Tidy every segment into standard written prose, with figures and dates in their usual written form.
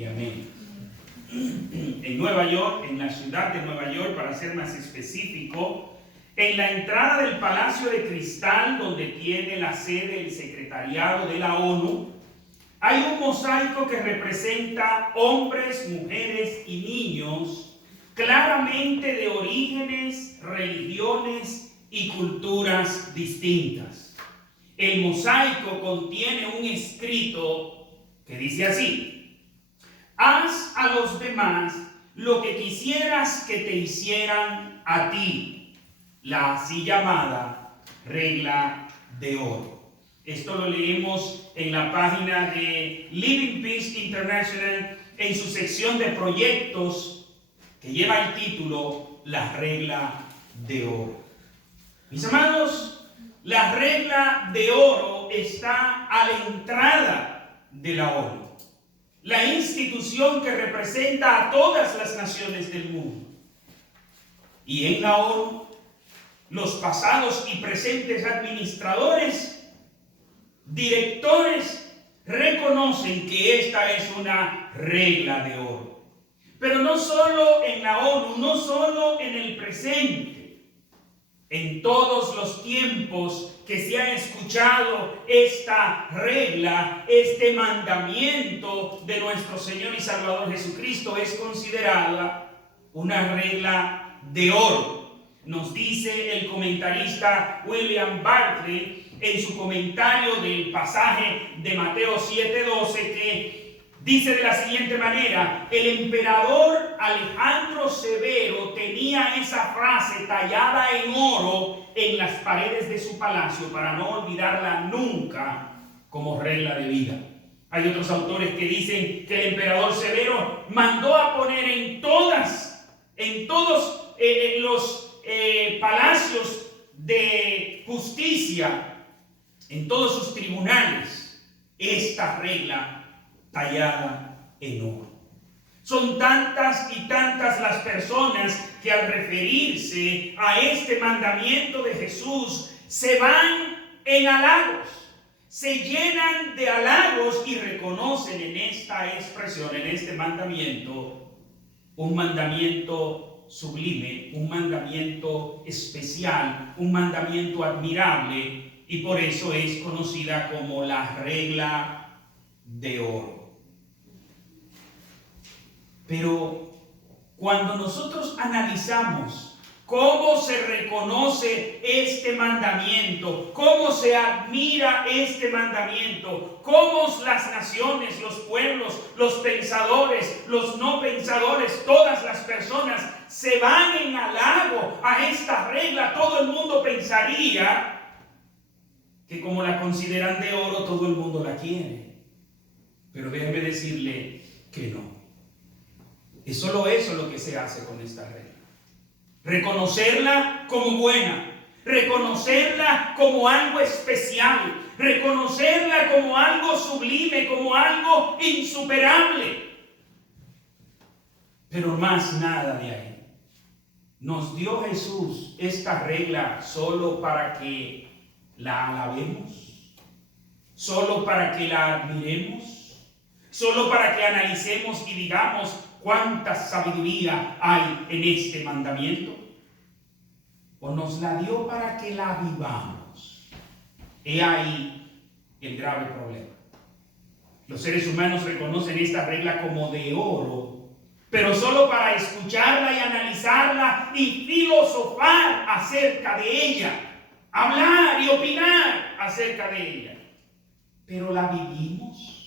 y amén. En Nueva York, en la ciudad de Nueva York, para ser más específico, en la entrada del Palacio de Cristal, donde tiene la sede el secretariado de la ONU, hay un mosaico que representa hombres, mujeres y niños claramente de orígenes, religiones y culturas distintas. El mosaico contiene un escrito que dice así: haz a los demás lo que quisieras que te hicieran a ti. La así llamada regla de oro. Esto lo leemos en la página de Living Peace International en su sección de proyectos que lleva el título La regla de oro. Mis amados, la regla de oro está a la entrada de la ONU, la institución que representa a todas las naciones del mundo. Y en la ONU, los pasados y presentes administradores, directores, reconocen que esta es una regla de oro. Pero no solo en la ONU, no solo en el presente, en todos los tiempos que se ha escuchado esta regla, este mandamiento de nuestro Señor y Salvador Jesucristo es considerada una regla de oro. Nos dice el comentarista William Barclay en su comentario del pasaje de Mateo 7:12 que dice de la siguiente manera: el emperador Alejandro Severo tenía esa frase tallada en oro en las paredes de su palacio para no olvidarla nunca como regla de vida. Hay otros autores que dicen que el emperador Severo mandó a poner en todos los palacios de justicia, en todos sus tribunales, esta regla tallada en oro. Son tantas y tantas las personas que al referirse a este mandamiento de Jesús se van en halagos, se llenan de halagos y reconocen en esta expresión, en este mandamiento, un mandamiento sublime, un mandamiento especial, un mandamiento admirable, y por eso es conocida como la regla de oro. Pero cuando nosotros analizamos cómo se reconoce este mandamiento, cómo se admira este mandamiento, cómo las naciones, los pueblos, los pensadores, los no pensadores, todas las personas se van en halago a esta regla, todo el mundo pensaría que como la consideran de oro, todo el mundo la quiere. Pero déjeme decirle que no. Es solo eso lo que se hace con esta regla. Reconocerla como buena, reconocerla como algo especial, reconocerla como algo sublime, como algo insuperable. Pero más nada de ahí. Nos dio Jesús esta regla solo para que la alabemos, solo para que la admiremos, solo para que analicemos y digamos cuánta sabiduría hay en este mandamiento. ¿O nos la dio para que la vivamos? He ahí el grave problema. Los seres humanos reconocen esta regla como de oro, pero solo para escucharla y analizarla y filosofar acerca de ella, hablar y opinar acerca de ella. ¿Pero la vivimos?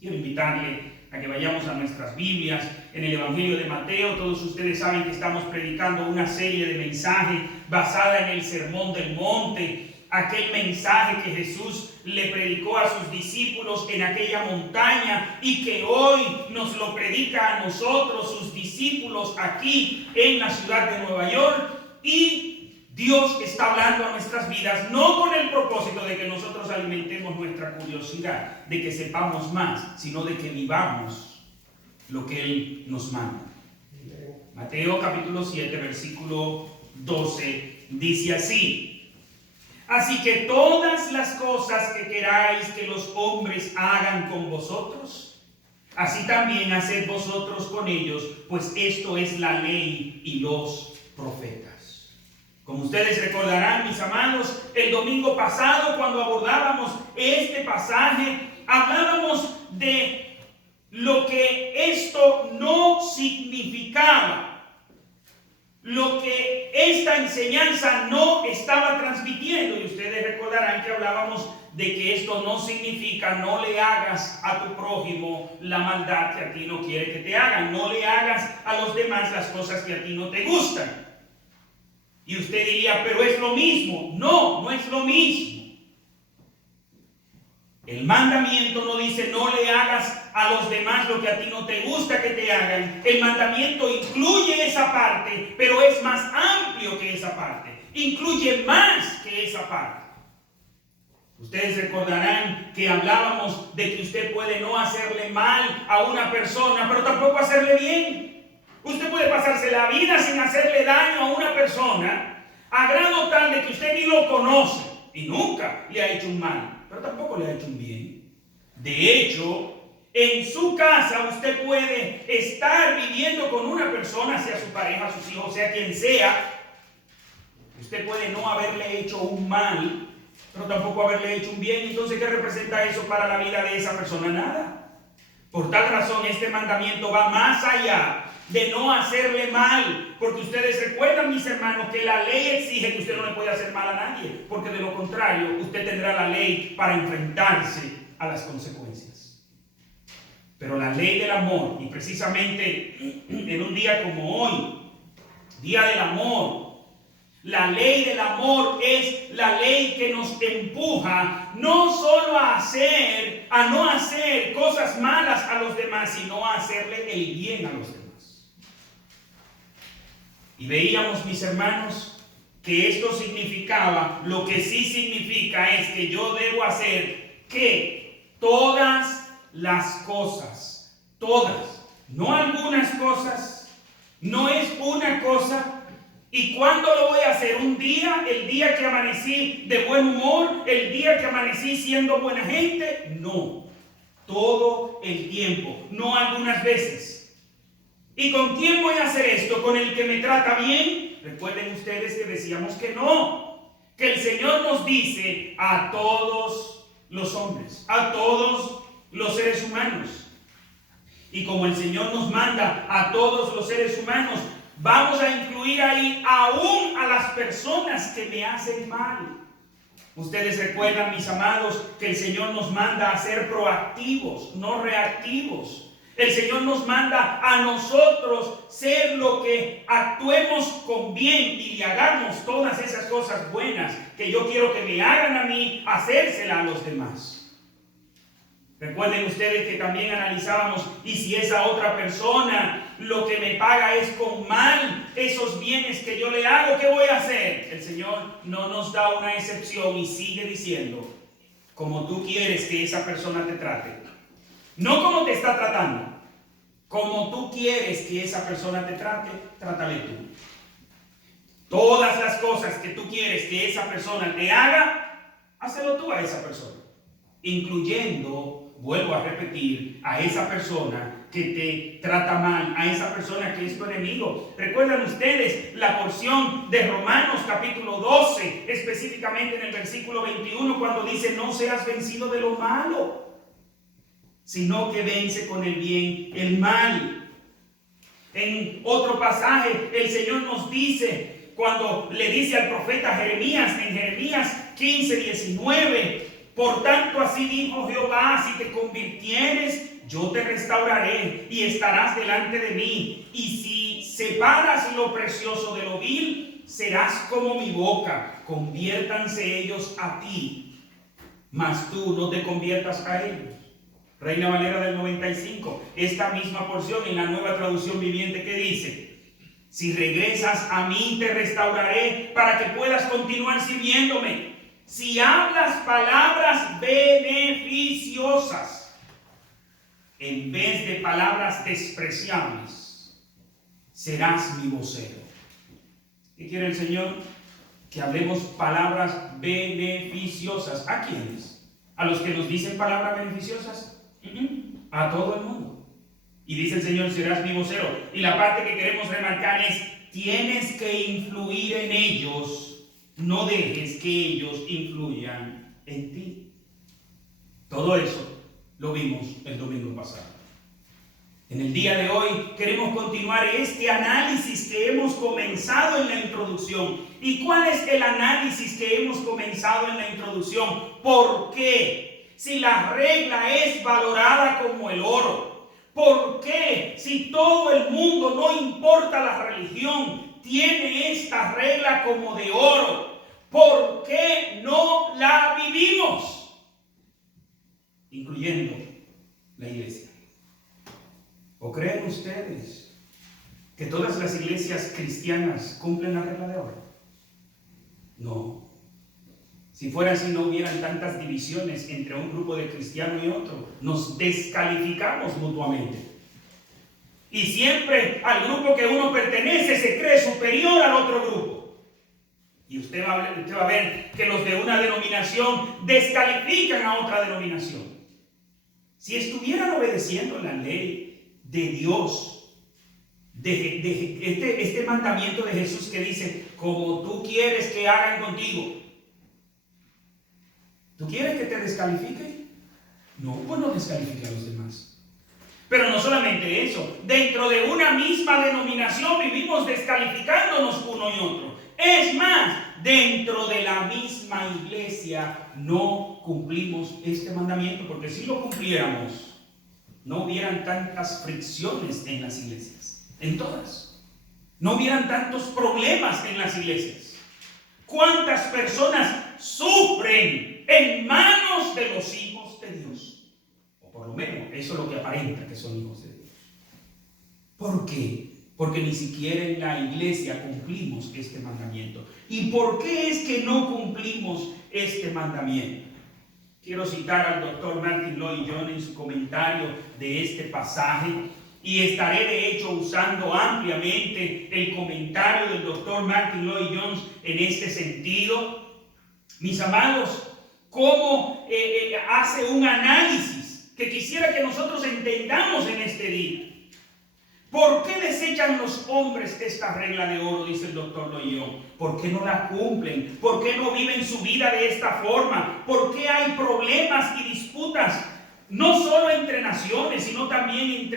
Quiero invitarle a que vayamos a nuestras Biblias. En el Evangelio de Mateo, todos ustedes saben que estamos predicando una serie de mensajes basada en el Sermón del Monte, aquel mensaje que Jesús le predicó a sus discípulos en aquella montaña y que hoy nos lo predica a nosotros, sus discípulos, aquí en la ciudad de Nueva York. Y Dios está hablando a nuestras vidas, no con el propósito de que nosotros alimentemos nuestra curiosidad, de que sepamos más, sino de que vivamos lo que Él nos manda. Mateo capítulo 7, versículo 12, dice así: así que todas las cosas que queráis que los hombres hagan con vosotros, así también haced vosotros con ellos, pues esto es la ley y los profetas. Como ustedes recordarán, mis amados, el domingo pasado cuando abordábamos este pasaje, hablábamos de lo que esto no significaba, lo que esta enseñanza no estaba transmitiendo. Y ustedes recordarán que hablábamos de que esto no significa no le hagas a tu prójimo la maldad que a ti no quiere que te hagan, no le hagas a los demás las cosas que a ti no te gustan. Y usted diría, pero es lo mismo. No, no es lo mismo. El mandamiento no dice no le hagas a los demás lo que a ti no te gusta que te hagan. El mandamiento incluye esa parte, pero es más amplio que esa parte. Incluye más que esa parte. Ustedes recordarán que hablábamos de que usted puede no hacerle mal a una persona, pero tampoco hacerle bien. Usted puede pasarse la vida sin hacerle daño a una persona, a grado tal de que usted ni lo conoce y nunca le ha hecho un mal, pero tampoco le ha hecho un bien. De hecho, en su casa usted puede estar viviendo con una persona, sea su pareja, sus hijos, sea quien sea. Usted puede no haberle hecho un mal, pero tampoco haberle hecho un bien. Entonces, ¿qué representa eso para la vida de esa persona? Nada. Por tal razón, este mandamiento va más allá de no hacerle mal, porque ustedes recuerdan, mis hermanos, que la ley exige que usted no le puede hacer mal a nadie, porque de lo contrario, usted tendrá la ley para enfrentarse a las consecuencias. Pero la ley del amor, y precisamente en un día como hoy, Día del Amor, la ley del amor es la ley que nos empuja no solo a no hacer cosas malas a los demás, sino a hacerle el bien a los demás. Y veíamos, mis hermanos, que esto significaba, lo que sí significa es que yo debo hacer que todas las cosas, todas, no algunas cosas, no es una cosa. ¿Y cuándo lo voy a hacer? ¿Un día? ¿El día que amanecí de buen humor? ¿El día que amanecí siendo buena gente? No, todo el tiempo, no algunas veces. ¿Y con quién voy a hacer esto? ¿Con el que me trata bien? Recuerden ustedes que decíamos que no, que el Señor nos dice a todos los hombres, a todos los seres humanos. Y como el Señor nos manda a todos los seres humanos, vamos a incluir ahí aún a las personas que me hacen mal. Ustedes recuerdan, mis amados, que el Señor nos manda a ser proactivos, no reactivos. El Señor nos manda a nosotros ser lo que actuemos con bien y le hagamos todas esas cosas buenas que yo quiero que me hagan a mí, hacérselas a los demás. Recuerden ustedes que también analizábamos, y si esa otra persona lo que me paga es con mal esos bienes que yo le hago, ¿qué voy a hacer? El Señor no nos da una excepción y sigue diciendo, como tú quieres que esa persona te trate. No como te está tratando, como tú quieres que esa persona te trate, trátale tú. Todas las cosas que tú quieres que esa persona te haga, hazlo tú a esa persona, incluyendo, vuelvo a repetir, a esa persona que te trata mal, a esa persona que es tu enemigo. ¿Recuerdan ustedes la porción de Romanos capítulo 12, específicamente en el versículo 21, cuando dice, no seas vencido de lo malo, sino que vence con el bien el mal? En otro pasaje, el Señor nos dice, cuando le dice al profeta Jeremías, en Jeremías 15:19, por tanto así dijo Jehová, si te convirtieres, yo te restauraré y estarás delante de mí. Y si separas lo precioso de lo vil, serás como mi boca. Conviértanse ellos a ti, mas tú no te conviertas a ellos. Reina Valera del 95, esta misma porción en la Nueva Traducción Viviente que dice, si regresas a mí te restauraré para que puedas continuar sirviéndome. Si hablas palabras beneficiosas en vez de palabras despreciables, serás mi vocero. ¿Qué quiere el Señor? Que hablemos palabras beneficiosas. ¿A quiénes? ¿A los que nos dicen palabras beneficiosas? A todo el mundo. Y dice el Señor, serás mi vocero. Y la parte que queremos remarcar es, tienes que influir en ellos, no dejes que ellos influyan en ti. Todo eso lo vimos el domingo pasado. En el día de hoy queremos continuar este análisis que hemos comenzado en la introducción. ¿Y cuál es el análisis que hemos comenzado en la introducción? ¿Por qué? Si la regla es valorada como el oro, ¿por qué? Si todo el mundo, no importa la religión, tiene esta regla como de oro, ¿por qué no la vivimos? Incluyendo la iglesia. ¿O creen ustedes que todas las iglesias cristianas cumplen la regla de oro? No. Si fuera así, no hubieran tantas divisiones entre un grupo de cristianos y otro. Nos descalificamos mutuamente. Y siempre al grupo que uno pertenece se cree superior al otro grupo. Y usted va a ver que los de una denominación descalifican a otra denominación. Si estuvieran obedeciendo la ley de Dios, de este mandamiento de Jesús que dice, como tú quieres que hagan contigo, ¿tú quieres que te descalifiquen? No, pues no descalifique a los demás. Pero no solamente eso, dentro de una misma denominación vivimos descalificándonos uno y otro. Es más, dentro de la misma iglesia no cumplimos este mandamiento, porque si lo cumpliéramos, no hubieran tantas fricciones en las iglesias, en todas. No hubieran tantos problemas en las iglesias. ¿Cuántas personas sufren en manos de los hijos de Dios? O por lo menos eso es lo que aparenta que son hijos de Dios. ¿Por qué? Porque ni siquiera en la iglesia cumplimos este mandamiento. ¿Y por qué es que no cumplimos este mandamiento? Quiero citar al doctor Martin Lloyd-Jones en su comentario de este pasaje, y estaré de hecho usando ampliamente el comentario del doctor Martin Lloyd-Jones en este sentido. Mis amados, cómo hace un análisis que quisiera que nosotros entendamos en este día. ¿Por qué desechan los hombres esta regla de oro? Dice el doctor Lloyd-Jones. ¿Por qué no la cumplen? ¿Por qué no viven su vida de esta forma? ¿Por qué hay problemas y disputas? No solo entre naciones, sino también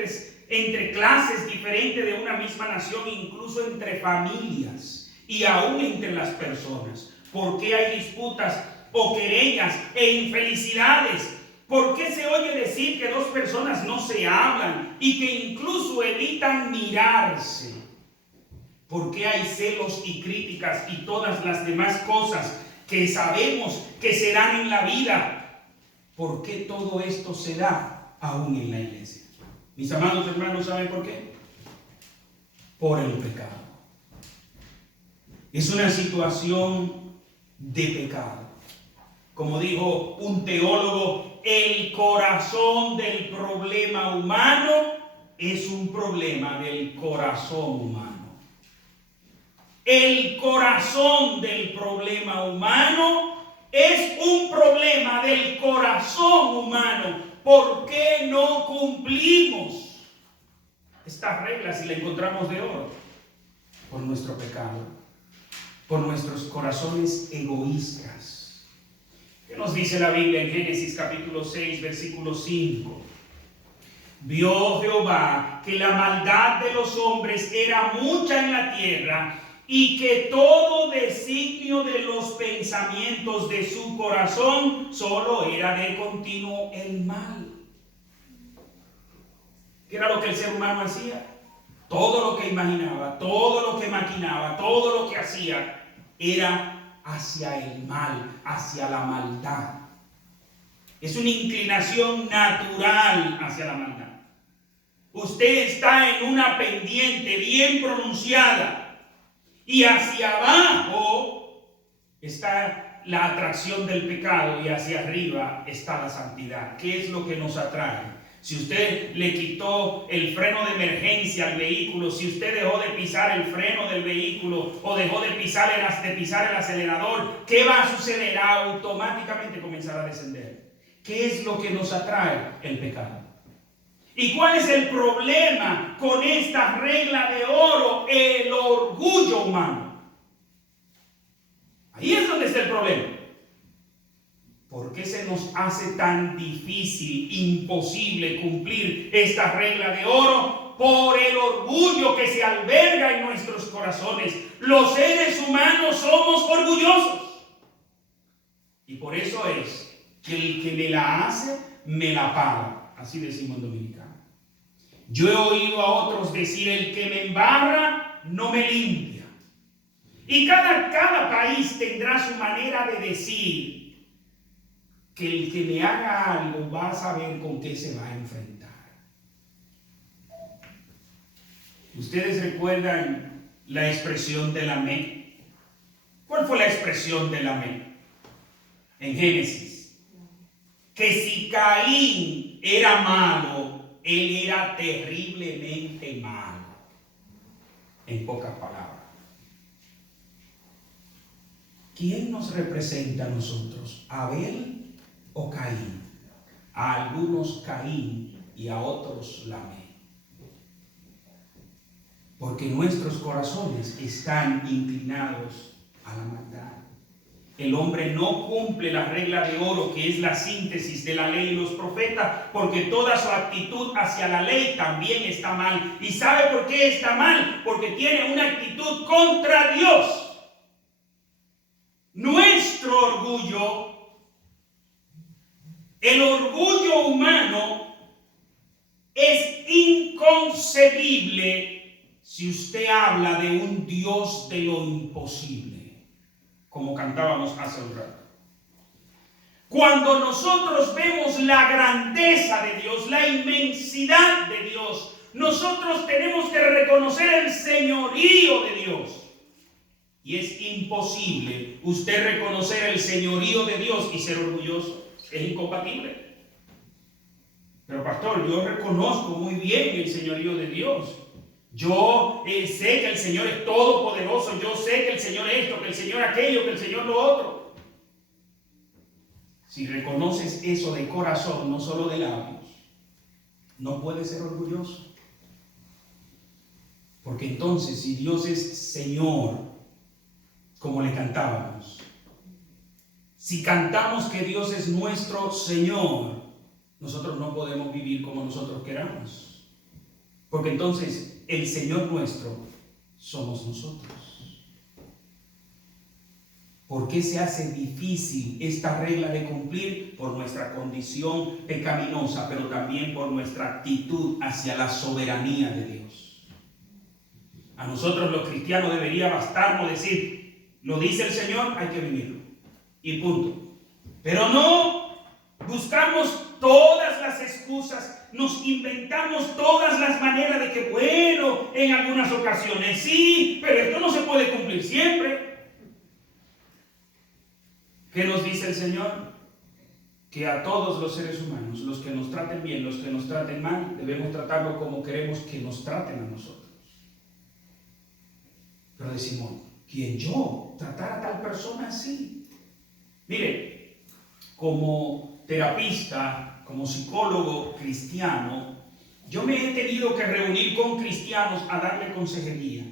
entre clases diferentes de una misma nación, incluso entre familias y aún entre las personas. ¿Por qué hay disputas o querellas e infelicidades? ¿Por qué se oye decir que dos personas no se hablan y que incluso evitan mirarse? ¿Por qué hay celos y críticas y todas las demás cosas que sabemos que se dan en la vida? ¿Por qué todo esto se da aún en la iglesia? Mis amados hermanos, ¿saben por qué? Por el pecado. Es una situación de pecado. Como dijo un teólogo, el corazón del problema humano es un problema del corazón humano. El corazón del problema humano es un problema del corazón humano. ¿Por qué no cumplimos estas reglas si la encontramos de oro? Por nuestro pecado, por nuestros corazones egoístas. ¿Qué nos dice la Biblia en Génesis capítulo 6, versículo 5? Vio Jehová que la maldad de los hombres era mucha en la tierra, y que todo designio de los pensamientos de su corazón solo era de continuo el mal. ¿Qué era lo que el ser humano hacía? Todo lo que imaginaba, todo lo que maquinaba, todo lo que hacía era hacia el mal, hacia la maldad. Es una inclinación natural hacia la maldad. Usted está en una pendiente bien pronunciada y hacia abajo está la atracción del pecado y hacia arriba está la santidad. ¿Qué es lo que nos atrae? Si usted le quitó el freno de emergencia al vehículo, si usted dejó de pisar el freno del vehículo o dejó de pisar el acelerador, ¿qué va a suceder? Automáticamente comenzará a descender. ¿Qué es lo que nos atrae? El pecado. ¿Y cuál es el problema con esta regla de oro? El orgullo humano. Ahí es donde está el problema. ¿Por qué se nos hace tan difícil, imposible cumplir esta regla de oro? Por el orgullo que se alberga en nuestros corazones. Los seres humanos somos orgullosos. Y por eso es que el que me la hace, me la paga. Así decimos en dominicano. Yo he oído a otros decir: el que me embarra, no me limpia. Y cada país tendrá su manera de decir que el que me haga algo va a saber con qué se va a enfrentar. ¿Ustedes recuerdan la expresión de Lamé? ¿Cuál fue la expresión de Lamé? En Génesis. Que si Caín era malo, él era terriblemente malo. En pocas palabras. ¿Quién nos representa a nosotros? ¿Abel o Caín? A algunos Caín y a otros Lamé. Porque nuestros corazones están inclinados a la maldad. El hombre no cumple la regla de oro, que es la síntesis de la ley y los profetas, porque toda su actitud hacia la ley también está mal. ¿Y sabe por qué está mal? Porque tiene una actitud contra Dios. Nuestro orgullo, el orgullo humano, es inconcebible si usted habla de un Dios de lo imposible, como cantábamos hace un rato. Cuando nosotros vemos la grandeza de Dios, la inmensidad de Dios, nosotros tenemos que reconocer el señorío de Dios. Y es imposible usted reconocer el señorío de Dios y ser orgulloso. Es incompatible. Pero pastor, yo reconozco muy bien el señorío de Dios. Yo sé que el Señor es todopoderoso. Yo sé que el Señor esto, que el Señor aquello, que el Señor lo otro. Si reconoces eso de corazón, no solo de labios, no puedes ser orgulloso. Porque entonces, si Dios es Señor, como le cantábamos, si cantamos que Dios es nuestro Señor, nosotros no podemos vivir como nosotros queramos. Porque entonces el Señor nuestro somos nosotros. ¿Por qué se hace difícil esta regla de cumplir? Por nuestra condición pecaminosa, pero también por nuestra actitud hacia la soberanía de Dios. A nosotros los cristianos debería bastarnos decir: lo dice el Señor, hay que vivirlo. Y punto. Pero no, buscamos todas las excusas, nos inventamos todas las maneras de que, bueno, en algunas ocasiones sí, pero esto no se puede cumplir siempre. ¿Qué nos dice el Señor? Que a todos los seres humanos, los que nos traten bien, los que nos traten mal, debemos tratarlo como queremos que nos traten a nosotros. Pero decimos: ¿quién yo? Tratar a tal persona así. Mire, como terapista, como psicólogo cristiano, yo me he tenido que reunir con cristianos a darle consejería.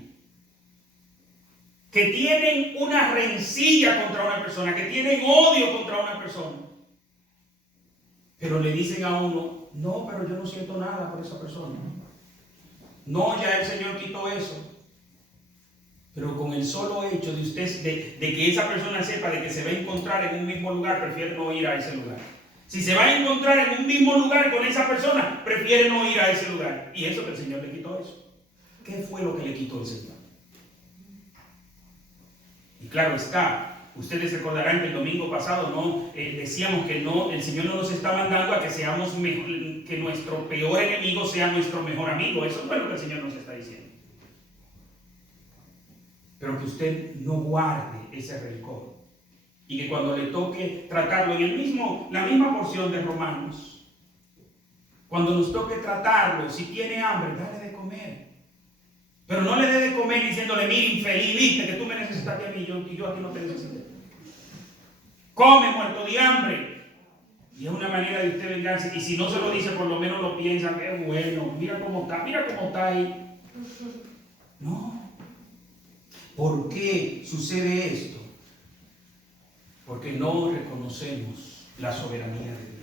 Que tienen una rencilla contra una persona, que tienen odio contra una persona. Pero le dicen a uno: no, pero yo no siento nada por esa persona. No, ya el Señor quitó eso. Pero con el solo hecho de usted, de que esa persona sepa de que se va a encontrar en un mismo lugar, prefiere no ir a ese lugar. Si se va a encontrar en un mismo lugar con esa persona, prefiere no ir a ese lugar. Y eso que el Señor le quitó eso. ¿Qué fue lo que le quitó el Señor? Y claro está, ustedes recordarán que el domingo pasado decíamos que no, el Señor no nos está mandando a que seamos que nuestro peor enemigo sea nuestro mejor amigo. Eso no es lo que el Señor nos está diciendo. Pero que usted no guarde ese rencor. Y que cuando le toque tratarlo en la misma porción de Romanos, cuando nos toque tratarlo, si tiene hambre, dale de comer. Pero no le dé de comer diciéndole: mira, infeliz, viste que tú me necesitaste a mí y yo a ti no te necesité. Come, muerto de hambre. Y es una manera de usted vengarse. Y si no se lo dice, por lo menos lo piensa. Qué bueno, mira cómo está ahí. No. ¿Por qué sucede esto? Porque no reconocemos la soberanía de Dios.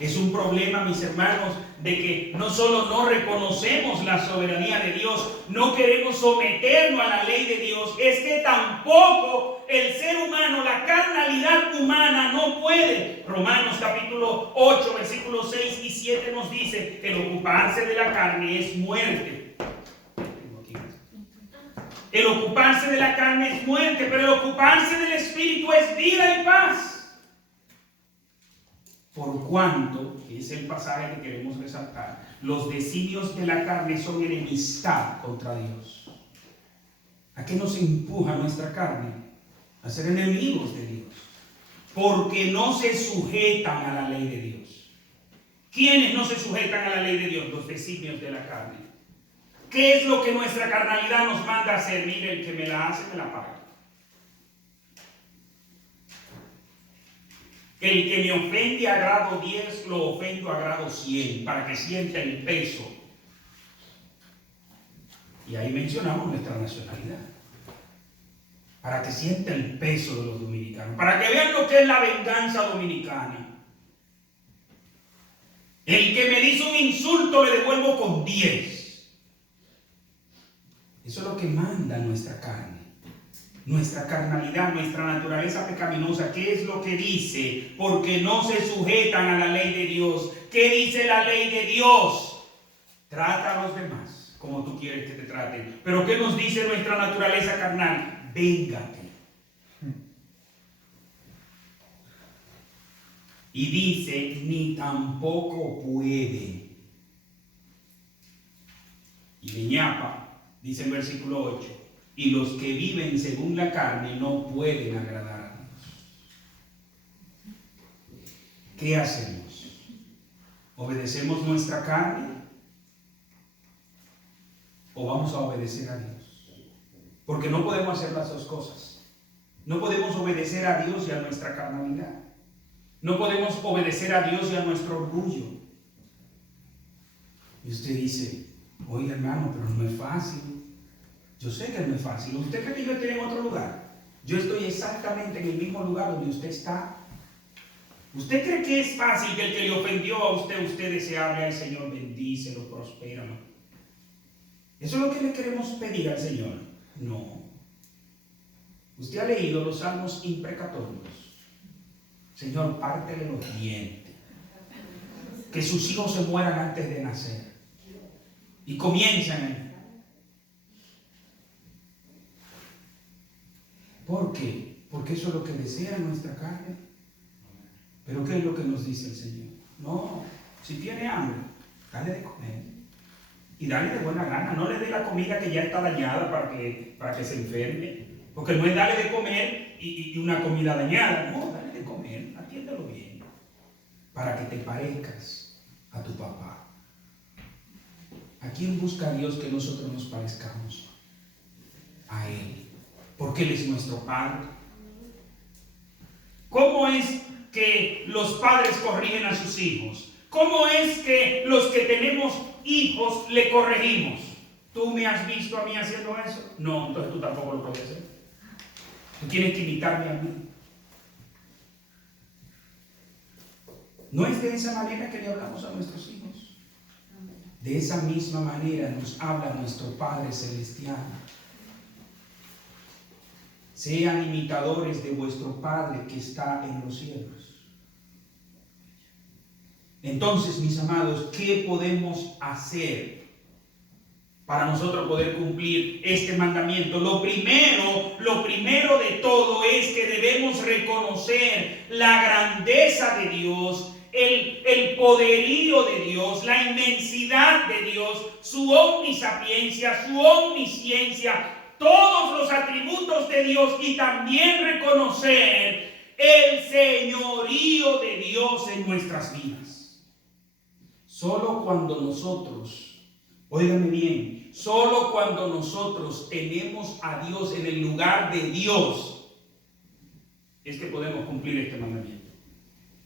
Es un problema, mis hermanos, de que no solo no reconocemos la soberanía de Dios, no queremos someternos a la ley de Dios, es que tampoco el ser humano, la carnalidad humana no puede. Romanos capítulo 8, versículos 6 y 7 nos dice que el ocuparse de la carne es muerte. El ocuparse de la carne es muerte, pero el ocuparse del Espíritu es vida y paz. Por cuanto, que es el pasaje que queremos resaltar, los designios de la carne son enemistad contra Dios. ¿A qué nos empuja nuestra carne? A ser enemigos de Dios. Porque no se sujetan a la ley de Dios. ¿Quiénes no se sujetan a la ley de Dios? Los designios de la carne. ¿Qué es lo que nuestra carnalidad nos manda a hacer? Mire, el que me la hace, me la paga. El que me ofende a grado 10, lo ofendo a grado 100, para que sienta el peso. Y ahí mencionamos nuestra nacionalidad. Para que sienta el peso de los dominicanos. Para que vean lo que es la venganza dominicana. El que me dice un insulto, le devuelvo con 10. Eso es lo que manda nuestra carne. Nuestra carnalidad, nuestra naturaleza pecaminosa. ¿Qué es lo que dice? Porque no se sujetan a la ley de Dios. ¿Qué dice la ley de Dios? Trata a los demás como tú quieres que te traten. Pero ¿qué nos dice nuestra naturaleza carnal? Véngate. Y dice, ni tampoco puede. Y de ñapa, dice en versículo 8. Y los que viven según la carne no pueden agradar a Dios. ¿Qué hacemos? ¿Obedecemos nuestra carne? ¿O vamos a obedecer a Dios? Porque no podemos hacer las dos cosas. No podemos obedecer a Dios y a nuestra carnalidad. No podemos obedecer a Dios y a nuestro orgullo. Y usted dice, oye hermano, pero no es fácil. Yo sé que no es fácil. ¿Usted cree que yo estoy en otro lugar? Yo estoy exactamente en el mismo lugar donde usted está. ¿Usted cree que es fácil que el que le ofendió a usted desearle al Señor, bendícelo, prospéralo? ¿Eso es lo que le queremos pedir al Señor? No. Usted ha leído los salmos imprecatorios. Señor, pártele los dientes. Que sus hijos se mueran antes de nacer. Y comienzan ahí. ¿Por qué? Porque eso es lo que desea nuestra carne. Pero ¿qué es lo que nos dice el Señor? No, si tiene hambre, dale de comer. Y dale de buena gana. No le dé la comida que ya está dañada para que se enferme. Porque no es darle de comer y una comida dañada. No, dale de comer, atiéndelo bien. Para que te parezcas a tu papá. ¿A quién busca Dios que nosotros nos parezcamos? A Él. Porque Él es nuestro Padre. ¿Cómo es que los padres corrigen a sus hijos? ¿Cómo es que los que tenemos hijos le corregimos? ¿Tú me has visto a mí haciendo eso? No, entonces tú tampoco lo puedes hacer. Tú tienes que imitarme a mí. No es de esa manera que le hablamos a nuestros hijos. De esa misma manera nos habla nuestro Padre Celestial. Sean imitadores de vuestro Padre que está en los cielos. Entonces, mis amados, ¿qué podemos hacer para nosotros poder cumplir este mandamiento? Lo primero de todo es que debemos reconocer la grandeza de Dios, el poderío de Dios, la inmensidad de Dios, su omnisapiencia, su omnisciencia, todos los atributos de Dios, y también reconocer el señorío de Dios en nuestras vidas. Solo cuando nosotros, óigame bien, solo cuando nosotros tenemos a Dios en el lugar de Dios, es que podemos cumplir este mandamiento.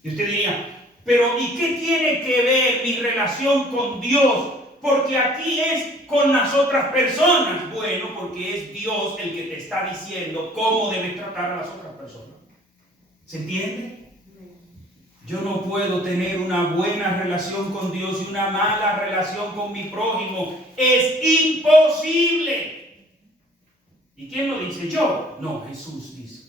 Y usted diría, pero ¿y qué tiene que ver mi relación con Dios? Porque aquí es con las otras personas. Bueno, porque es Dios el que te está diciendo cómo debes tratar a las otras personas. ¿Se entiende? Yo no puedo tener una buena relación con Dios y una mala relación con mi prójimo. Es imposible. ¿Y quién lo dice? ¿Yo? No, Jesús dice.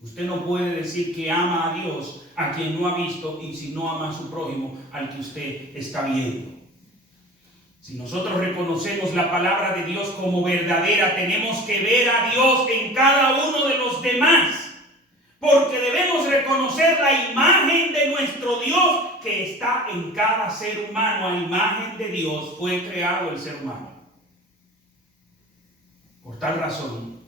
Usted no puede decir que ama a Dios a quien no ha visto y si no ama a su prójimo al que usted está viendo. Si nosotros reconocemos la palabra de Dios como verdadera, tenemos que ver a Dios en cada uno de los demás. Porque debemos reconocer la imagen de nuestro Dios que está en cada ser humano. A imagen de Dios fue creado el ser humano. Por tal razón,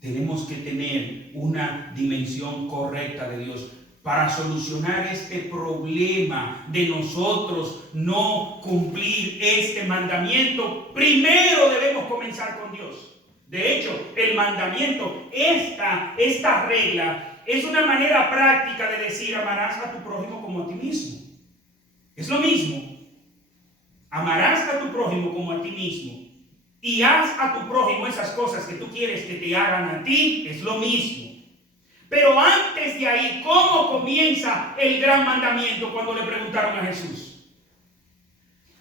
tenemos que tener una dimensión correcta de Dios. Para solucionar este problema de nosotros no cumplir este mandamiento, primero debemos comenzar con Dios. De hecho, el mandamiento, esta regla, es una manera práctica de decir: amarás a tu prójimo como a ti mismo. Es lo mismo. Amarás a tu prójimo como a ti mismo. Y haz a tu prójimo esas cosas que tú quieres que te hagan a ti. Es lo mismo. Pero antes de ahí, ¿cómo comienza el gran mandamiento cuando le preguntaron a Jesús?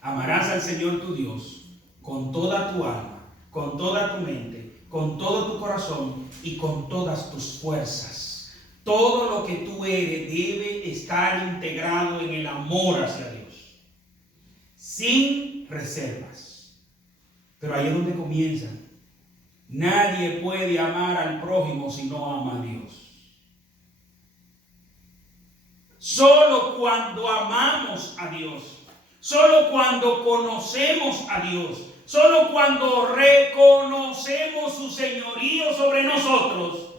Amarás al Señor tu Dios con toda tu alma, con toda tu mente, con todo tu corazón y con todas tus fuerzas. Todo lo que tú eres debe estar integrado en el amor hacia Dios, sin reservas. Pero ahí es donde comienza. Nadie puede amar al prójimo si no ama a Dios. Solo cuando amamos a Dios, solo cuando conocemos a Dios, solo cuando reconocemos su señorío sobre nosotros,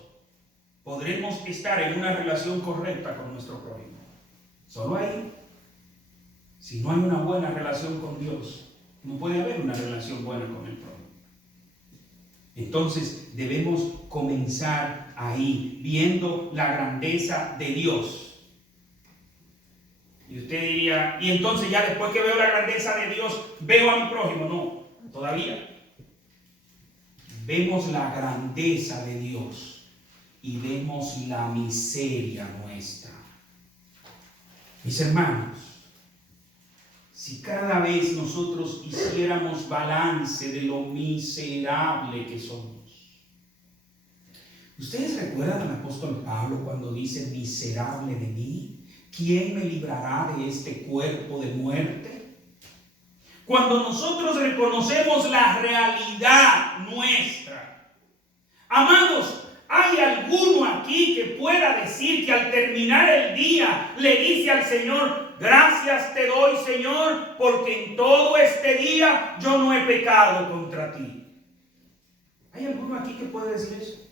podremos estar en una relación correcta con nuestro prójimo. Solo ahí. Si no hay una buena relación con Dios, no puede haber una relación buena con el prójimo. Entonces debemos comenzar ahí, viendo la grandeza de Dios. Y usted diría, y entonces ya después que veo la grandeza de Dios, veo a mi prójimo. No, todavía. Vemos la grandeza de Dios y vemos la miseria nuestra. Mis hermanos, si cada vez nosotros hiciéramos balance de lo miserable que somos. ¿Ustedes recuerdan al apóstol Pablo cuando dice: miserable de mí? ¿Quién me librará de este cuerpo de muerte? Cuando nosotros reconocemos la realidad nuestra. Amados, ¿hay alguno aquí que pueda decir que al terminar el día le dice al Señor: gracias te doy, Señor, porque en todo este día yo no he pecado contra ti? ¿Hay alguno aquí que puede decir eso?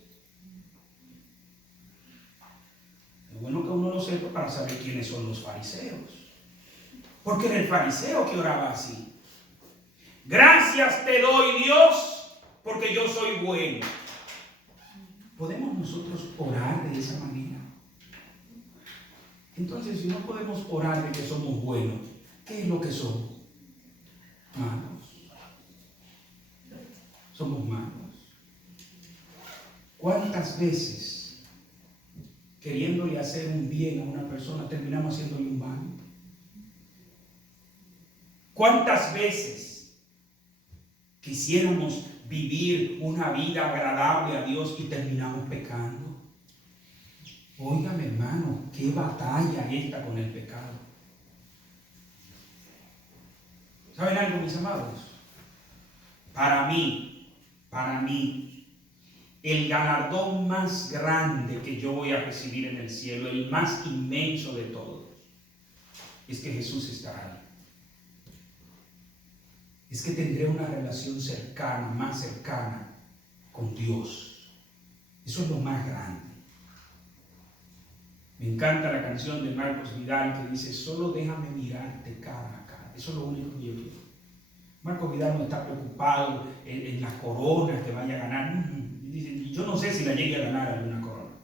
Es bueno que uno lo sepa para saber quiénes son los fariseos. Porque era el fariseo que oraba así: gracias te doy, Dios, porque yo soy bueno. ¿Podemos nosotros orar de esa manera? Entonces, si no podemos orar de que somos buenos, ¿qué es lo que somos? Malos. Somos malos. ¿Cuántas veces, queriéndole hacer un bien a una persona, terminamos haciéndole un mal? ¿Cuántas veces quisiéramos vivir una vida agradable a Dios y terminamos pecando? Óigame, hermano, qué batalla esta con el pecado. ¿Saben algo, mis amados? Para mí, el galardón más grande que yo voy a recibir en el cielo, el más inmenso de todos, es que Jesús estará ahí. Es que tendré una relación cercana, más cercana con Dios. Eso es lo más grande. Me encanta la canción de Marcos Vidal que dice: solo déjame mirarte cara a cara. Eso es lo único que yo quiero. Marcos Vidal no está preocupado en las coronas que vaya a ganar. Dice: yo no sé si la llegue a ganar alguna corona,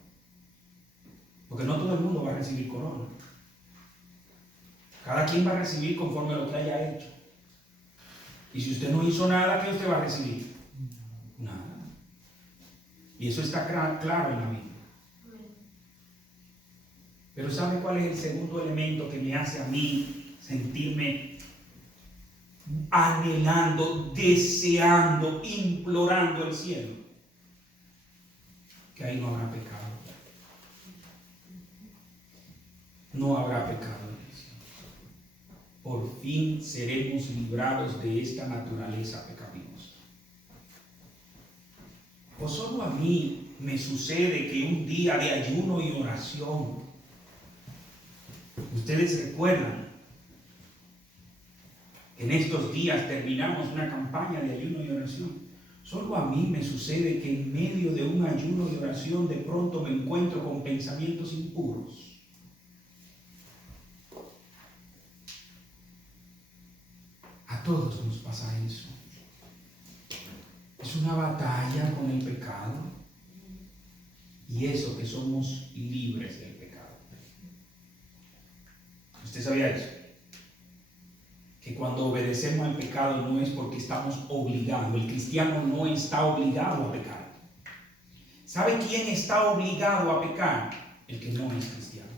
porque no todo el mundo va a recibir corona. Cada quien va a recibir conforme a lo que haya hecho. Y si usted no hizo nada, ¿qué usted va a recibir? Nada. Y eso está claro en la Biblia. Pero ¿sabe cuál es el segundo elemento que me hace a mí sentirme anhelando, deseando, implorando el cielo? Que ahí no habrá pecado. No habrá pecado. Por fin seremos librados de esta naturaleza pecaminosa. O solo a mí me sucede que un día de ayuno y oración, ustedes recuerdan que en estos días terminamos una campaña de ayuno y oración. Solo a mí me sucede que en medio de un ayuno y oración de pronto me encuentro con pensamientos impuros. A todos nos pasa eso. Es una batalla con el pecado. Y eso que somos libres del pecado. ¿Usted sabía eso? Que cuando obedecemos al pecado no es porque estamos obligados. El cristiano no está obligado a pecar. ¿Sabe quién está obligado a pecar? El que no es cristiano.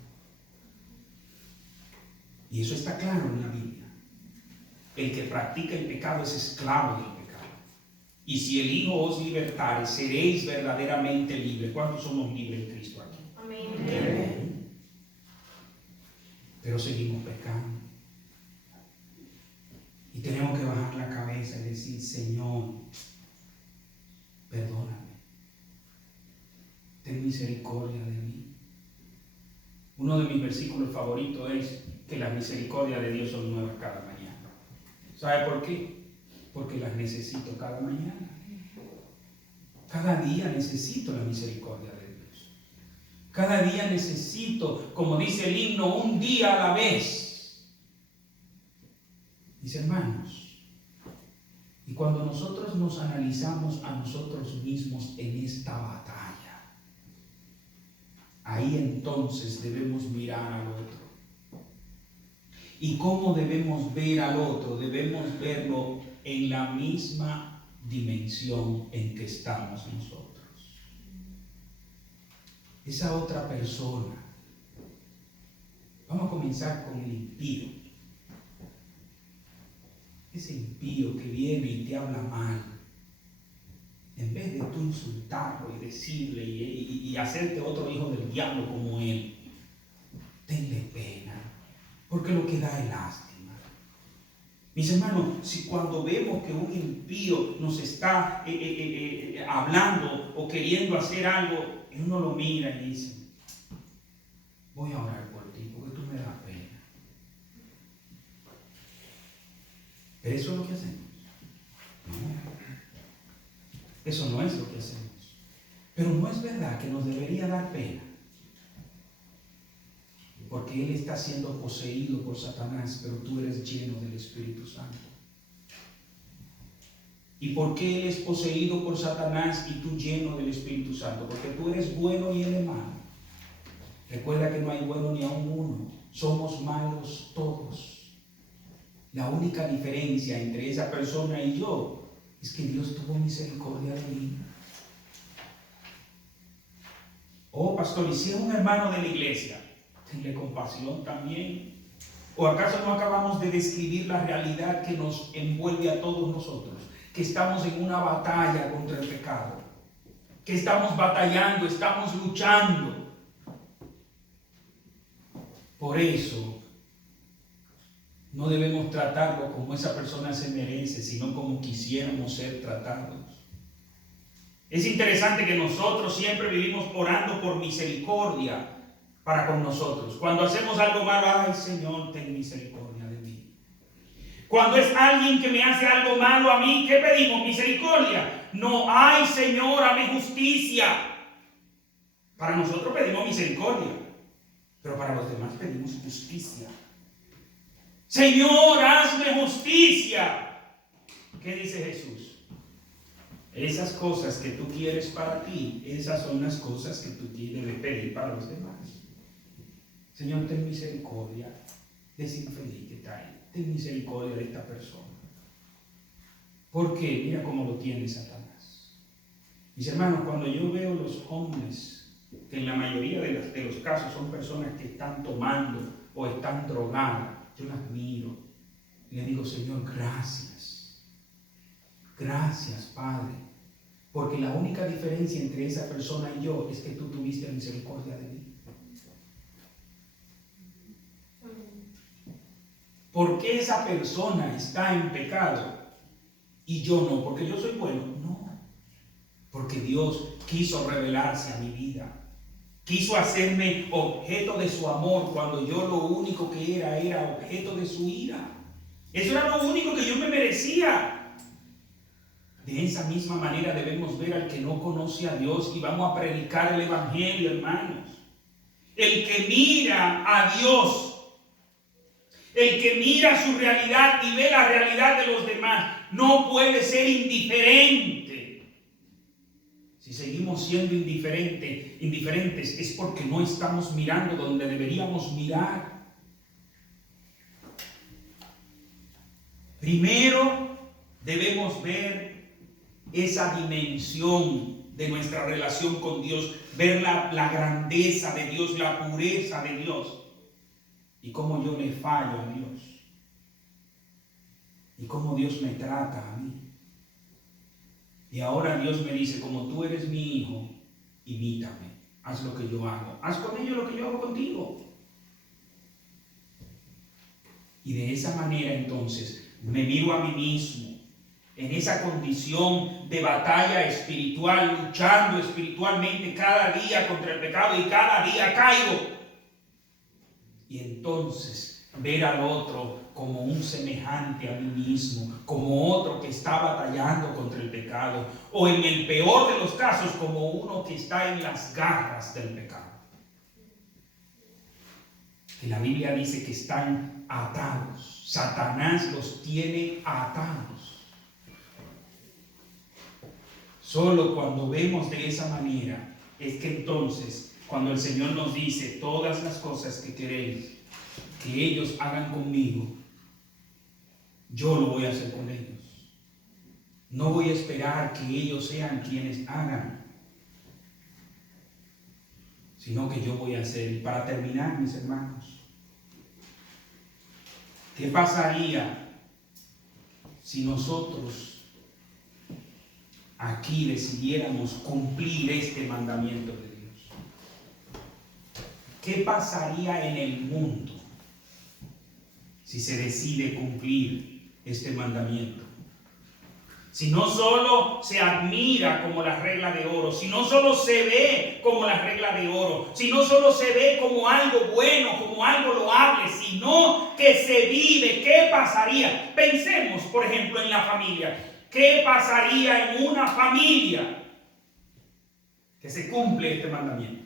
Y eso está claro en la Biblia. El que practica el pecado es esclavo del pecado. Y si el Hijo os libertare, seréis verdaderamente libres. ¿Cuántos somos libres en Cristo aquí? Amén. Pero seguimos pecando. Y tenemos que bajar la cabeza y decir: Señor, perdóname. Ten misericordia de mí. Uno de mis versículos favoritos es que las misericordias de Dios son nuevas cada mañana. ¿Sabe por qué? Porque las necesito cada mañana. Cada día necesito la misericordia de Dios. Cada día necesito, como dice el himno, un día a la vez. Mis hermanos, y cuando nosotros nos analizamos a nosotros mismos en esta batalla, ahí entonces debemos mirar al otro. ¿Y cómo debemos ver al otro? Debemos verlo en la misma dimensión en que estamos nosotros. Esa otra persona. Vamos a comenzar con el impío. Ese impío que viene y te habla mal. En vez de tú insultarlo y decirle y hacerte otro hijo del diablo como él, tenle pena. Porque lo que da es lástima. Mis hermanos, si cuando vemos que un impío nos está hablando o queriendo hacer algo, y uno lo mira y dice: voy a orar por ti porque tú me das pena. ¿Pero eso es lo que hacemos? No. Eso no es lo que hacemos. Pero no es verdad que nos debería dar pena. Porque él está siendo poseído por Satanás, pero tú eres lleno del Espíritu Santo. ¿Y por qué él es poseído por Satanás y tú lleno del Espíritu Santo? Porque tú eres bueno y él es malo. Recuerda que no hay bueno ni aun uno. Somos malos todos. La única diferencia entre esa persona y yo es que Dios tuvo misericordia de mí. Oh, pastor, ¿y si es un hermano de la iglesia? Tenle compasión también. ¿O acaso no acabamos de describir la realidad que nos envuelve a todos nosotros? Que estamos en una batalla contra el pecado. Que estamos batallando, estamos luchando. Por eso, no debemos tratarlo como esa persona se merece, sino como quisiéramos ser tratados. Es interesante que nosotros siempre vivimos orando por misericordia para con nosotros. Cuando hacemos algo malo: ay, Señor, ten misericordia de mí. Cuando es alguien que me hace algo malo a mí, ¿qué pedimos? Misericordia. No, ay, Señor, hazme justicia. Para nosotros pedimos misericordia, pero para los demás pedimos justicia. Señor, hazme justicia. ¿Qué dice Jesús? Esas cosas que tú quieres para ti, esas son las cosas que tú debes pedir para los demás. Señor, ten misericordia. de ese infeliz que está ahí. Ten misericordia de esta persona. ¿Por qué? Mira cómo lo tiene Satanás. Mis hermanos, cuando yo veo los hombres, que en la mayoría de los casos son personas que están tomando o están drogadas, yo las miro y le digo, Señor, gracias. Gracias, Padre. Porque la única diferencia entre esa persona y yo es que tú tuviste misericordia de mí. ¿Por qué esa persona está en pecado y yo no? ¿Porque yo soy bueno? No. Porque Dios quiso revelarse a mi vida. Quiso hacerme objeto de su amor cuando yo lo único que era objeto de su ira. Eso era lo único que yo me merecía. De esa misma manera debemos ver al que no conoce a Dios y vamos a predicar el evangelio, hermanos. El que mira a Dios, el que mira su realidad y ve la realidad de los demás, no puede ser indiferente. Si seguimos siendo indiferentes es porque no estamos mirando donde deberíamos mirar. Primero debemos ver esa dimensión de nuestra relación con Dios, ver la grandeza de Dios, la pureza de Dios. Y cómo yo le fallo a Dios. Y cómo Dios me trata a mí. Y ahora Dios me dice, como tú eres mi hijo, imítame. Haz lo que yo hago. Haz con ellos lo que yo hago contigo. Y de esa manera entonces me miro a mí mismo en esa condición de batalla espiritual, luchando espiritualmente cada día contra el pecado y cada día caigo. Y entonces ver al otro como un semejante a mí mismo, como otro que está batallando contra el pecado, o en el peor de los casos como uno que está en las garras del pecado. Que la Biblia dice que están atados. Satanás los tiene atados. Solo cuando vemos de esa manera es que entonces, cuando el Señor nos dice todas las cosas que queréis que ellos hagan conmigo, yo lo voy a hacer con ellos. No voy a esperar que ellos sean quienes hagan, sino que yo voy a hacer. Y para terminar, mis hermanos, ¿qué pasaría si nosotros aquí decidiéramos cumplir este mandamiento de Dios? ¿Qué pasaría en el mundo si se decide cumplir este mandamiento? Si no solo se admira como la regla de oro, si no solo se ve como la regla de oro, si no solo se ve como algo bueno, como algo loable, sino que se vive, ¿qué pasaría? Pensemos, por ejemplo, en la familia. ¿Qué pasaría en una familia que se cumple este mandamiento?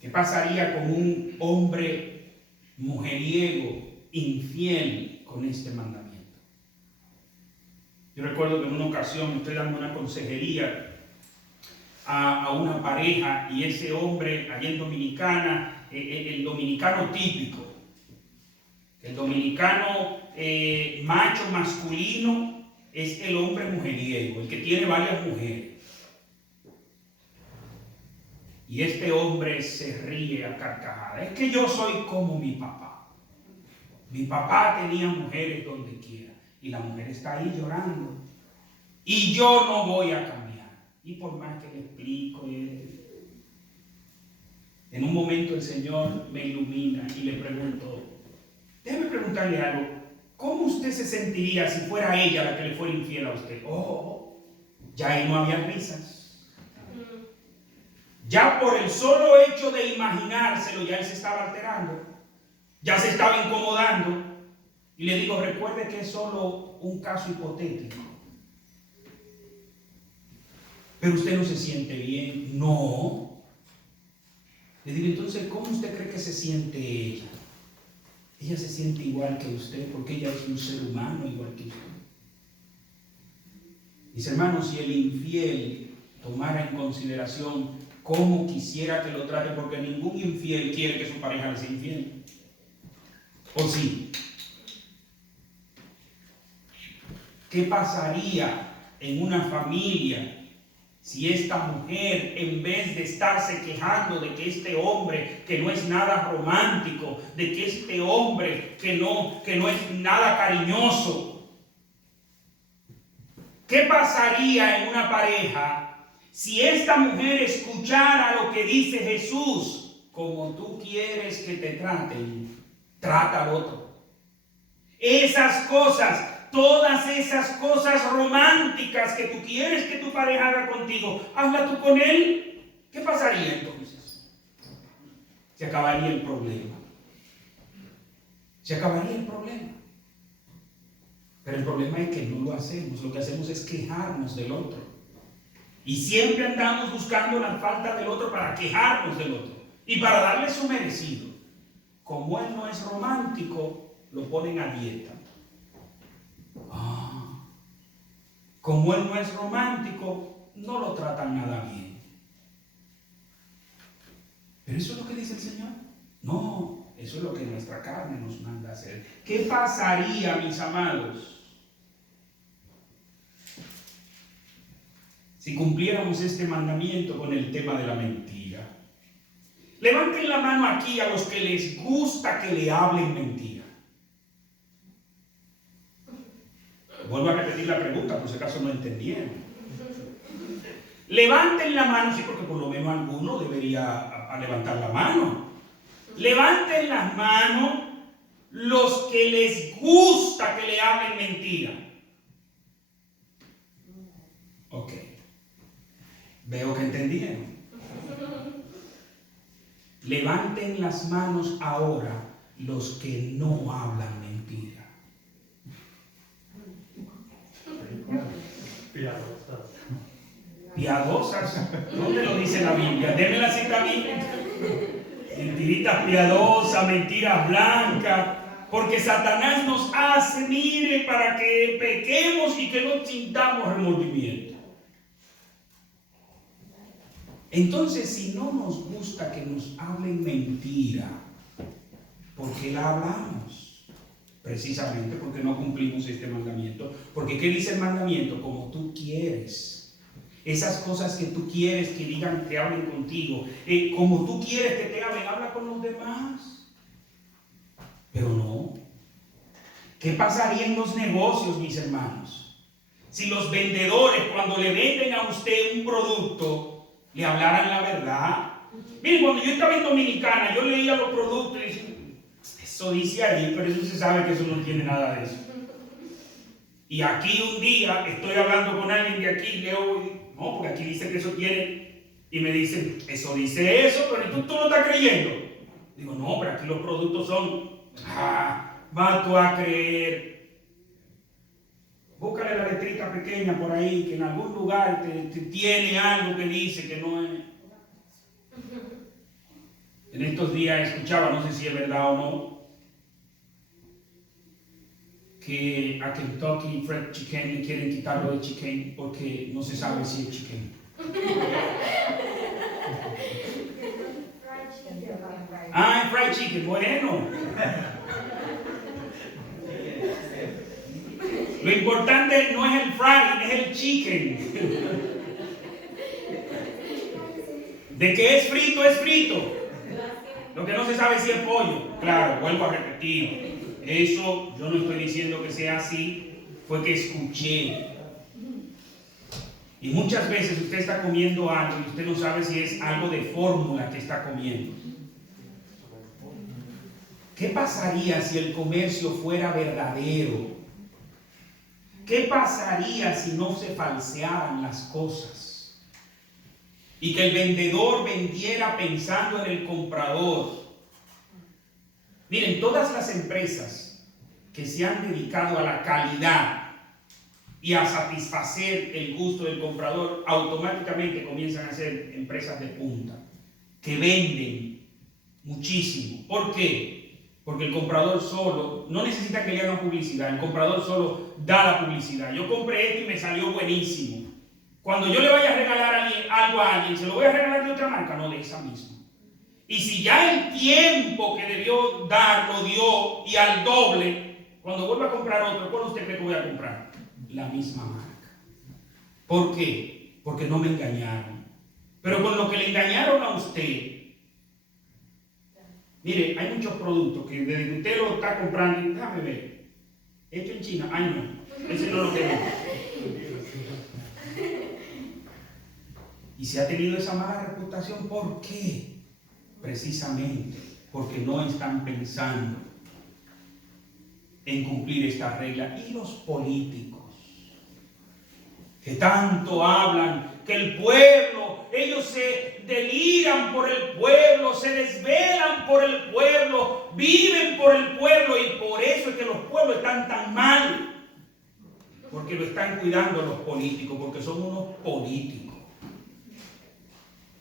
¿Qué pasaría con un hombre mujeriego, infiel con este mandamiento? Yo recuerdo que en una ocasión estoy dando una consejería a una pareja y ese hombre allá en Dominicana, el dominicano típico, el dominicano macho masculino es el hombre mujeriego, el que tiene varias mujeres. Y este hombre se ríe a carcajadas. Es que yo soy como mi papá. Mi papá tenía mujeres donde quiera. Y la mujer está ahí llorando. Y yo no voy a cambiar. Y por más que le explico, en un momento el Señor me ilumina y le pregunto, déjeme preguntarle algo. ¿Cómo usted se sentiría si fuera ella la que le fuera infiel a usted? Oh, ya ahí no había risas. Ya por el solo hecho de imaginárselo, ya él se estaba alterando. Ya se estaba incomodando. Y le digo, recuerde que es solo un caso hipotético. Pero usted no se siente bien. No. Le digo, entonces, ¿cómo usted cree que se siente ella? Ella se siente igual que usted porque ella es un ser humano igual que usted. Mis hermanos, si el infiel tomara en consideración cómo quisiera que lo traten, porque ningún infiel quiere que su pareja le sea infiel. ¿O sí? ¿Qué pasaría en una familia si esta mujer, en vez de estarse quejando de que este hombre que no es nada romántico, de que este hombre que no es nada cariñoso, qué pasaría en una pareja si esta mujer escuchara lo que dice Jesús? Como tú quieres que te traten, trata al otro. Esas cosas, todas esas cosas románticas que tú quieres que tu pareja haga contigo, hazla tú con él. ¿Qué pasaría entonces? Se acabaría el problema. Se acabaría el problema. Pero el problema es que no lo hacemos. Lo que hacemos es quejarnos del otro. Y siempre andamos buscando la falta del otro para quejarnos del otro y para darle su merecido. Como él no es romántico, lo ponen a dieta. Como él no es romántico, no lo tratan nada bien. Pero eso es lo que dice el Señor. No, eso es lo que nuestra carne nos manda a hacer. ¿Qué pasaría, mis amados, si cumpliéramos este mandamiento con el tema de la mentira? Levanten la mano aquí a los que les gusta que le hablen mentira. Vuelvo a repetir la pregunta, por si acaso no entendieron. Levanten la mano, sí, porque por lo menos alguno debería levantar la mano. Levanten las manos los que les gusta que le hablen mentira. Ok. Veo que entendieron. Levanten las manos ahora los que no hablan mentira. Piadosas. ¿Piadosas? ¿Dónde lo dice la Biblia? Denme la cita bíblica. Mentiritas piadosas, mentiras blancas. Porque Satanás nos hace, mire, para que pequemos y que no sintamos remordimiento. Entonces, si no nos gusta que nos hablen mentira, ¿por qué la hablamos? Precisamente porque no cumplimos este mandamiento. Porque ¿qué dice el mandamiento? Como tú quieres. Esas cosas que tú quieres que digan, que hablen contigo. Como tú quieres que te hablen, habla con los demás. Pero no. ¿Qué pasaría en los negocios, mis hermanos? Si los vendedores, cuando le venden a usted un producto, le hablaran la verdad. Miren, cuando yo estaba en Dominicana, yo leía los productos y decía, eso dice ahí, pero eso se sabe que eso no tiene nada de eso. Y aquí un día estoy hablando con alguien de aquí, leo, no, porque aquí dice que eso tiene, y me dicen, eso dice eso, pero tú lo estás creyendo. Digo, no, pero aquí los productos son, vas tú a creer. Búscale la letrita pequeña por ahí, que en algún lugar te tiene algo que dice que no es. En estos días escuchaba, no sé si es verdad o no, que a Kentucky Fried Chicken le quieren quitarlo de chicken porque no se sabe si es chicken. Fried chicken, bueno. Lo importante no es el fried, es el chicken. De que es frito, es frito. Lo que no se sabe si es pollo. Claro, vuelvo a repetir. Eso yo no estoy diciendo que sea así, fue que escuché. Y muchas veces usted está comiendo algo y usted no sabe si es algo de fórmula que está comiendo. ¿Qué pasaría si el comercio fuera verdadero? ¿Qué pasaría si no se falsearan las cosas? Y que el vendedor vendiera pensando en el comprador. Miren, todas las empresas que se han dedicado a la calidad y a satisfacer el gusto del comprador, automáticamente comienzan a ser empresas de punta, que venden muchísimo. ¿Por qué? Porque el comprador solo, no necesita que le hagan publicidad, el comprador solo da la publicidad. Yo compré esto y me salió buenísimo. Cuando yo le vaya a regalar algo a alguien, ¿se lo voy a regalar de otra marca? No, de esa misma. Y si ya el tiempo que debió dar lo dio y al doble, cuando vuelva a comprar otro, ¿cuál usted cree que voy a comprar? La misma marca. ¿Por qué? Porque no me engañaron. Pero con lo que le engañaron a usted, mire, hay muchos productos que desde que usted lo está comprando, déjame ver, hecho en China, ay no, ese no lo tengo. Y se ha tenido esa mala reputación, ¿por qué? Precisamente porque no están pensando en cumplir esta regla. Y los políticos, que tanto hablan, que el pueblo, ellos se deliran por el pueblo, se desvelan por el pueblo, viven por el pueblo, y por eso es que los pueblos están tan mal, porque lo están cuidando los políticos, porque son unos políticos.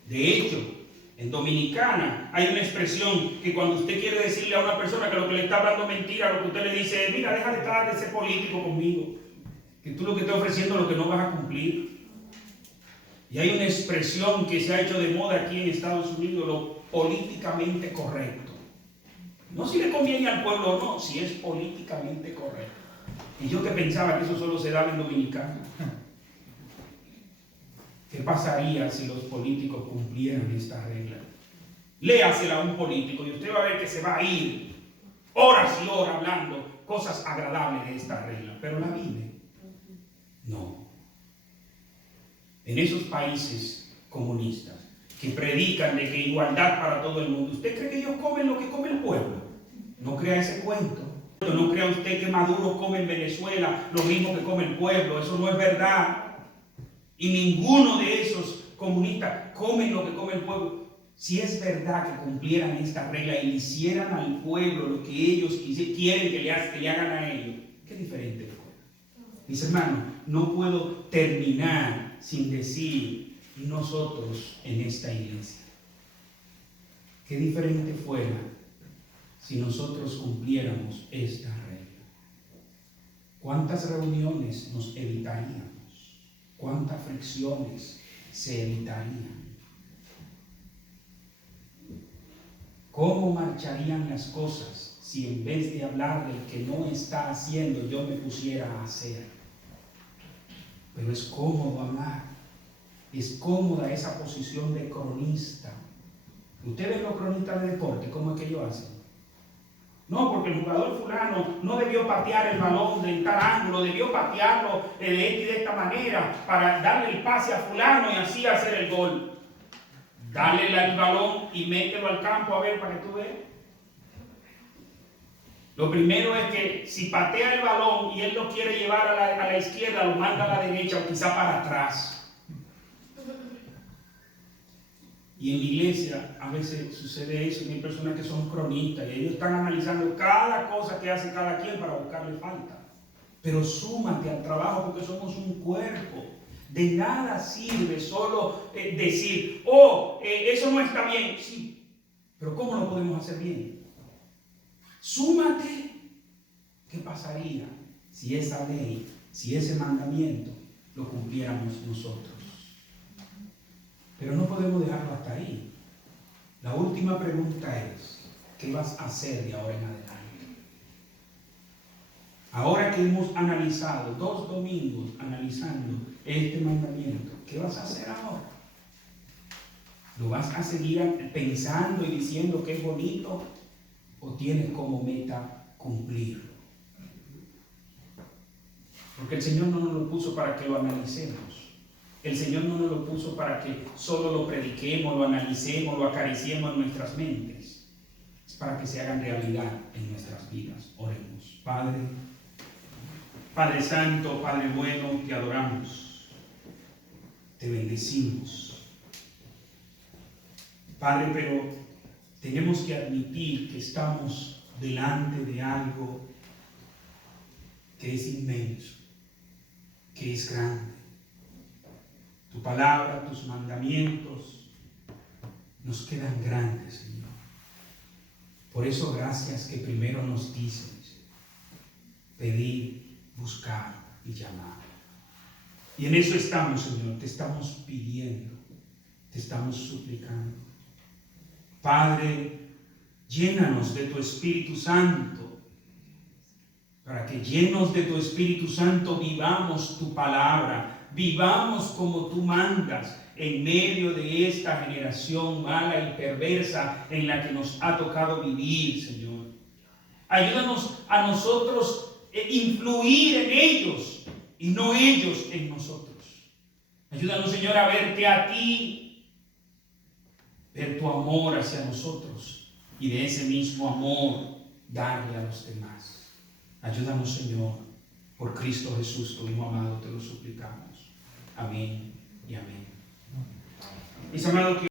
De hecho, en Dominicana hay una expresión que cuando usted quiere decirle a una persona que lo que le está hablando es mentira, lo que usted le dice es: mira, deja de estar de ese político conmigo, que tú lo que estás ofreciendo es lo que no vas a cumplir. Y hay una expresión que se ha hecho de moda aquí en Estados Unidos, lo políticamente correcto. No si le conviene al pueblo o no, si es políticamente correcto. Y yo que pensaba que eso solo se daba en Dominicana. ¿Qué pasaría si los políticos cumplieran esta regla? Léasela a un político y usted va a ver que se va a ir horas y horas hablando cosas agradables de esta regla. Pero la vive. No. En esos países comunistas que predican de que igualdad para todo el mundo, ¿usted cree que ellos comen lo que come el pueblo? No crea ese cuento. No crea usted que Maduro come en Venezuela lo mismo que come el pueblo. Eso no es verdad. Y ninguno de esos comunistas comen lo que come el pueblo. Si es verdad que cumplieran esta regla y le hicieran al pueblo lo que ellos quieren que le hagan a ellos, qué diferente fuera. Mis hermanos, no puedo terminar sin decir: y nosotros en esta iglesia, qué diferente fuera si nosotros cumpliéramos esta regla. ¿Cuántas reuniones nos evitaríamos? ¿Cuántas fricciones se evitarían? ¿Cómo marcharían las cosas si en vez de hablar del que no está haciendo, yo me pusiera a hacer? Pero es cómodo hablar, es cómoda esa posición de cronista. Ustedes los cronistas de deporte, ¿cómo es que ellos hacen? No, porque el jugador fulano no debió patear el balón de tal ángulo, debió patearlo de esta manera para darle el pase a fulano y así hacer el gol. Dale el balón y mételo al campo a ver para que tú veas. Lo primero es que si patea el balón y él lo quiere llevar a la izquierda, lo manda a la derecha o quizá para atrás. Y en la iglesia a veces sucede eso, y hay personas que son cronistas y ellos están analizando cada cosa que hace cada quien para buscarle falta. Pero súmate al trabajo porque somos un cuerpo. De nada sirve solo decir: eso no está bien. Sí, pero ¿cómo lo podemos hacer bien? Súmate. ¿Qué pasaría si esa ley, si ese mandamiento lo cumpliéramos nosotros? Pero no podemos dejarlo hasta ahí. La última pregunta es: ¿qué vas a hacer de ahora en adelante? Ahora que hemos analizado 2 domingos analizando este mandamiento, ¿qué vas a hacer ahora? ¿Lo vas a seguir pensando y diciendo que es bonito o tienes como meta cumplirlo? Porque el Señor no nos lo puso para que lo analicemos. El Señor no nos lo puso para que solo lo prediquemos, lo analicemos, lo acariciemos en nuestras mentes. Es para que se hagan realidad en nuestras vidas. Oremos. Padre Santo, Padre bueno, te adoramos. Te bendecimos. Padre, pero tenemos que admitir que estamos delante de algo que es inmenso, que es grande. Tu palabra, tus mandamientos nos quedan grandes, Señor. Por eso gracias que primero nos dices: pedir, buscar y llamar. Y en eso estamos, Señor, te estamos pidiendo, te estamos suplicando. Padre, llénanos de tu Espíritu Santo, para que llenos de tu Espíritu Santo vivamos tu palabra, vivamos como tú mandas en medio de esta generación mala y perversa en la que nos ha tocado vivir, Señor. Ayúdanos a nosotros influir en ellos y no ellos en nosotros. Ayúdanos, Señor, a verte a ti, ver tu amor hacia nosotros y de ese mismo amor darle a los demás. Ayúdanos, Señor, por Cristo Jesús, tu Hijo amado, te lo suplicamos. Amén y amén. Mis amados,